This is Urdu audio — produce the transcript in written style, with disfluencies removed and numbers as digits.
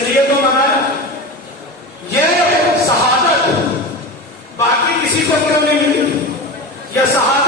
لیے تو منایا. یہ شہادت باقی کسی کو کیوں نہیں ملی؟ یہ شہادت